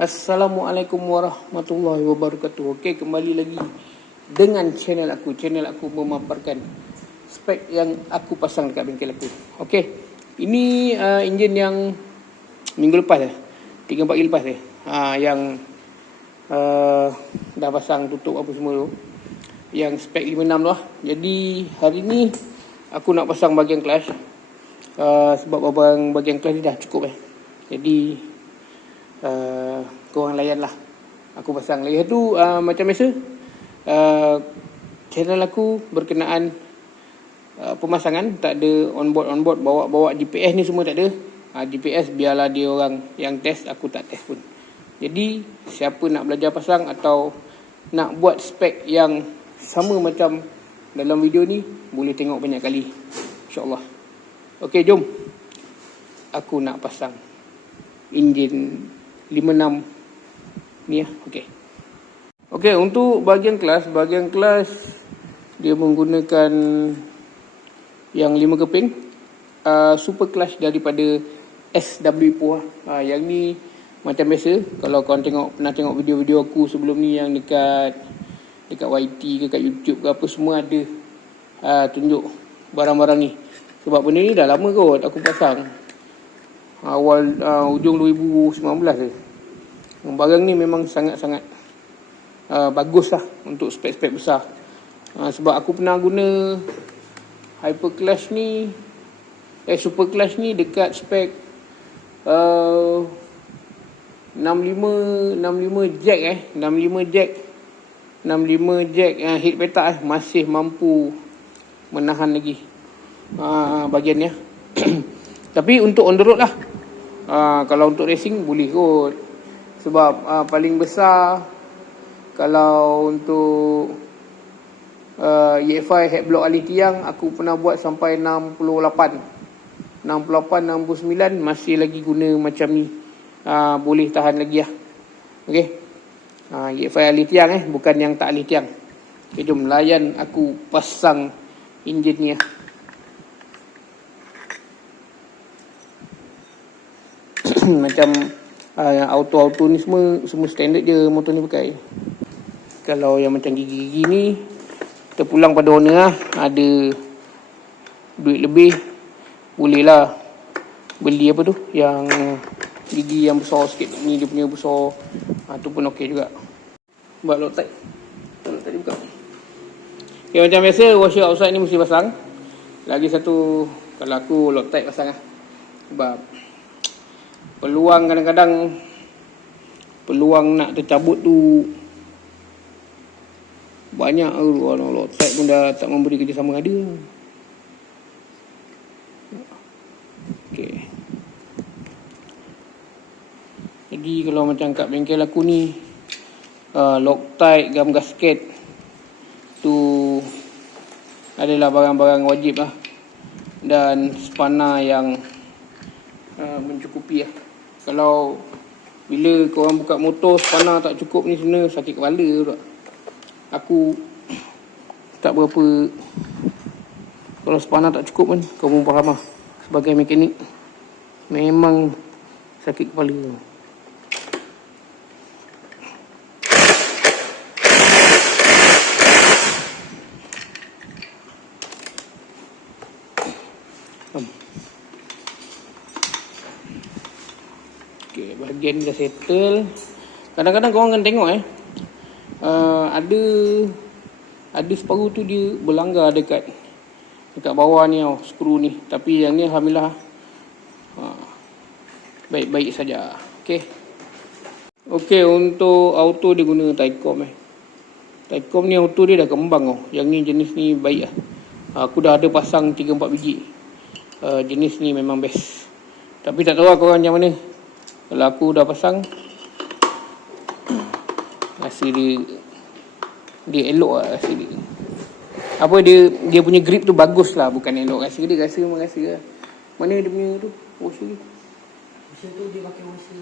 Assalamualaikum warahmatullahi wabarakatuh. Okey, kembali lagi dengan channel aku. Channel aku memaparkan spek yang aku pasang dekat bengkel aku. Okey, ini enjin yang minggu lepas 3-4 hari lepas yang dah pasang tutup apa semua tu. Yang spek 56 tu lah. Jadi hari ni aku nak pasang bahagian clutch. Sebab bahagian clutch ni dah cukup Jadi korang layan lah aku pasang. Lagi satu macam biasa channel aku berkenaan pemasangan, tak ada on-board bawa GPS ni semua tak ada. GPS biarlah dia orang yang test, aku tak test pun. Jadi siapa nak belajar pasang atau nak buat spek yang sama macam dalam video ni, boleh tengok banyak kali, InsyaAllah. Okey, jom aku nak pasang enjin 56 ni Okey, untuk bahagian kelas dia menggunakan yang 5 keping super clutch daripada SW Power. Yang ni macam biasa, kalau korang pernah tengok video-video aku sebelum ni yang dekat YT ke kat YouTube ke apa, semua ada tunjuk barang-barang ni. Sebab benda ni dah lama kot aku pasang, awal hujung 2019 Barang ni memang sangat-sangat bagus lah untuk spek-spek besar. Sebab aku pernah guna hyper clutch ni, super clutch ni dekat spek 65 jack 65 jack hit petak masih mampu menahan lagi bahagiannya. Tapi untuk on the road lah, kalau untuk racing boleh kot. Sebab paling besar kalau untuk EFI head block alih tiang, aku pernah buat sampai 68, 69 masih lagi guna macam ni. Boleh tahan lagi lah. Okey, EFI alih tiang bukan yang tak alih tiang. Okay, jom layan aku pasang enjin ni macam auto ni semua standard je motor ni pakai. Kalau yang macam gigi-gigi ni, kita pulang pada owner ada duit lebih, boleh lah beli apa tu, yang gigi yang besar sikit ni, dia punya besar, tu pun okey juga. Buat Loctite buka. Okay, macam biasa washer outside ni mesti pasang. Lagi satu, kalau aku Loctite pasang sebab peluang kadang-kadang nak tercabut tu banyak. Loctite pun dah tak memberi kerjasama ada. Okey, jadi kalau macam kat bengkel aku ni, Loctite, gam gasket tu adalah barang-barang wajib lah. Dan spana yang mencukupi Kalau bila korang buka motor spana tak cukup ni, sebenarnya sakit kepala pula. Aku tak berapa, kalau spana tak cukup kan, kau pun faham lah, sebagai mekanik memang sakit kepala. Okay, bahagian ni dah settle. Kadang-kadang korang akan tengok ada separuh tu dia berlanggar dekat bawah ni skru ni. Tapi yang ni alhamdulillah baik-baik saja. Okey, untuk auto dia guna Taicom Taicom ni auto dia dah kembang Yang ni jenis ni baik lah. Aku dah ada pasang 3-4 biji. Jenis ni memang best. Tapi tak tahu lah korang macam mana. Kalau aku dah pasang, rasa dia elok lah. Rasa dia dia punya grip tu bagus lah, bukan elok. Rasa memang rasa lah. Mana dia punya tu washer ni? Washer tu dia pakai washer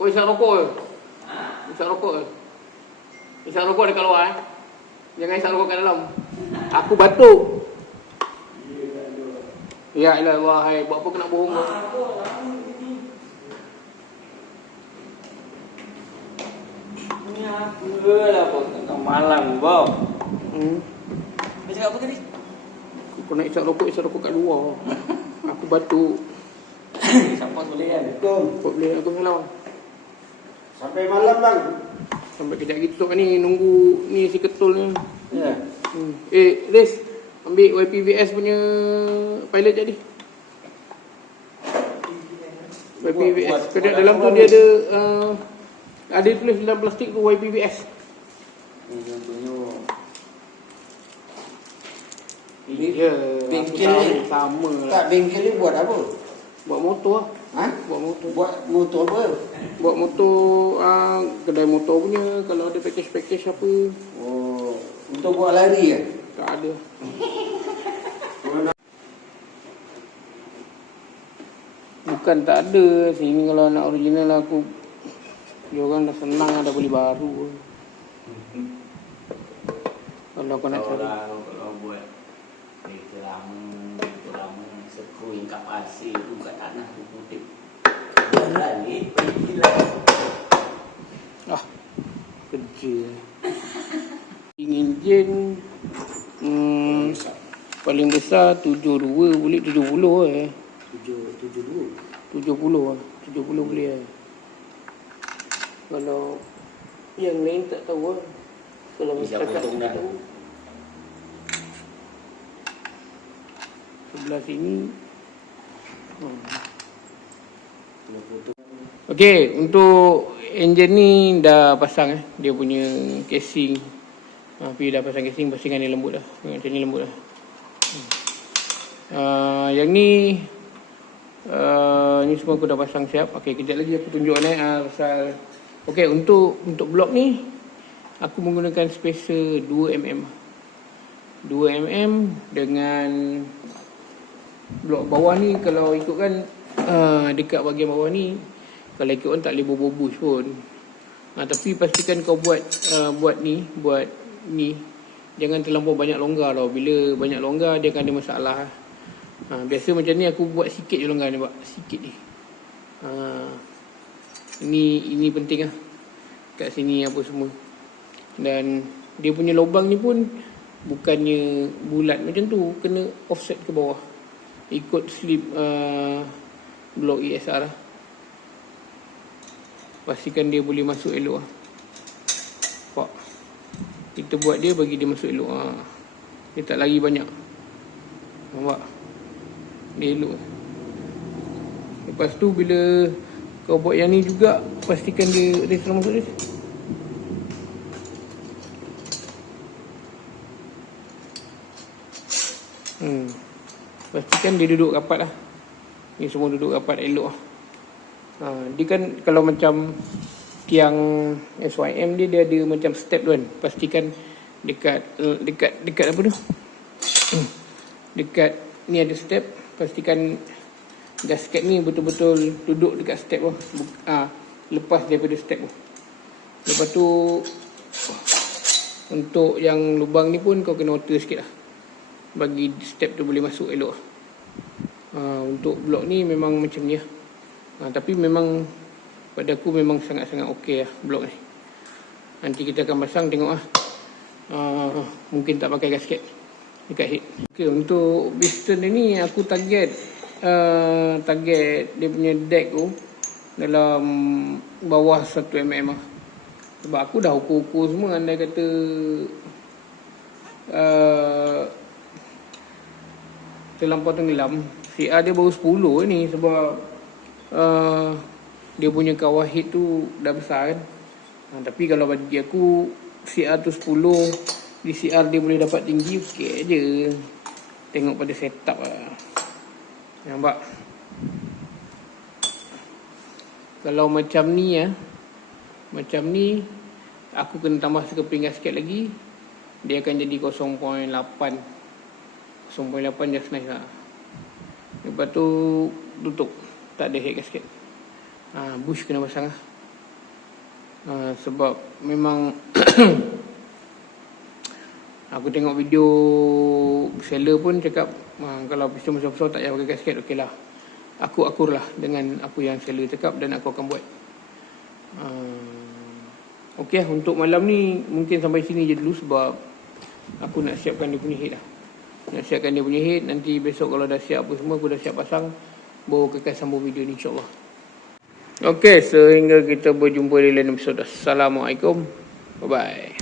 Kau isap rokok ke? Isap rokok ke? Isap rokok dekat luar Jangan isap rokok kat dalam. Aku batuk. Ya ilah wahai, buat apa kena bohong kau? Ni apa lah kau tengah malam bau. Kau cakap apa tadi? Kau nak isap rokok kat luar. Aku batuk. Siapa boleh kan? Betul. Kau boleh aku salam. Sampai malam bang. Sampai kejap lagi tutup ni, nunggu ni si ketul ni. Ya. Riz, ambil YPVS punya pilot jadi. YPVS. Kedai dalam tu dia ada tulis dalam plastik tu YPVS. Ni contohnya. Ya, Bengkel ni sama lah. tak, bengkel ni buat apa? Buat motor lah. Ha? Buat motor. Buat motor apa? Buat motor, kedai motor punya. Kalau ada package apa, Oh, untuk buat lari ke? tak ada. Bukan tak ada. Sini kalau nak original aku, dia orang dah senang dah beli baru. Kalau kau nak cari. Kalau buat kereta lama, skru yang kat pasir tu, kat tanah tu putih. Jalan ni, gila. Kerja. Enjin paling besar 72, boleh 70 70 boleh. Kalau yang lain tak tahu lah. Kalau Siapa masyarakat potong dah? tahu. Sebelah sini. Okey, untuk enjin ni dah pasang dia punya casing. Tapi dah pasang pasingan dia lembut dah. Macam ni lembut dah. Yang ni ni semua aku dah pasang siap. Okey, kejap lagi aku tunjuk pasal okey, untuk blok ni aku menggunakan spacer 2mm. 2mm dengan blok bawah ni kalau ikutkan dekat bahagian bawah ni kalau ikutkan tak boleh bobos pun. Tapi pastikan kau buat ni jangan terlampau banyak longgar tau. Bila banyak longgar dia akan ada masalah. Biasa macam ni aku buat sikit je longgar ni, buat sikit ni. Ini penting lah. Kat sini apa semua. Dan dia punya lubang ni pun bukannya bulat macam tu, kena offset ke bawah. Ikut slip blok ESR lah. Pastikan dia boleh masuk elok lah. Nampak? Kita buat dia bagi dia masuk elok. Dia tak lari banyak. Nampak? Dia elok. Lepas tu bila kau buat yang ni juga, pastikan dia selalu masuk dia. Pastikan dia duduk rapat lah. Ni semua duduk rapat elok lah. Dia kan kalau macam tiang SYM dia ada macam step tu kan. Pastikan dekat apa tu? Dekat ni ada step. Pastikan gasket ni betul-betul duduk dekat step tu. Lepas daripada step tu. Lepas tu untuk yang lubang ni pun kau kena water sikit lah, bagi step tu boleh masuk elok. Untuk blok ni memang macam ni lah. Tapi memang pada aku memang sangat-sangat okey lah blok ni. Nanti kita akan pasang, tengok lah. Mungkin tak pakai gasket dekat head. Okay, untuk piston ni aku target dia punya deck tu dalam bawah 1mm lah. Sebab aku dah ukur-ukur semua. Andai kata terlampau tenggelam, CR dia baru 10 ni. Sebab dia punya kawah head tu dah besar kan. Tapi kalau bagi aku CR tu 10, di CR dia boleh dapat tinggi, okey je. Tengok pada setup lah. Nampak? Kalau macam ni macam ni aku kena tambah sekeping gasket lagi, dia akan jadi 0.8. 0.8 just nice lah. Lepas tu tutup, tak ada head gasket. Bush kena pasang lah. Sebab memang aku tengok video seller pun cakap kalau piston besar-besar tak payah pakai gasket, okey lah. Aku akur lah dengan apa yang seller cakap dan aku akan buat. Okey, untuk malam ni mungkin sampai sini je dulu sebab aku nak siapkan dia punya head lah. Nak siapkan dia punya head, nanti besok kalau dah siap apa semua, aku dah siap pasang, baru akan sambung video ni insyaAllah. Okey, sehingga kita berjumpa di lain episod. Assalamualaikum. Bye-bye.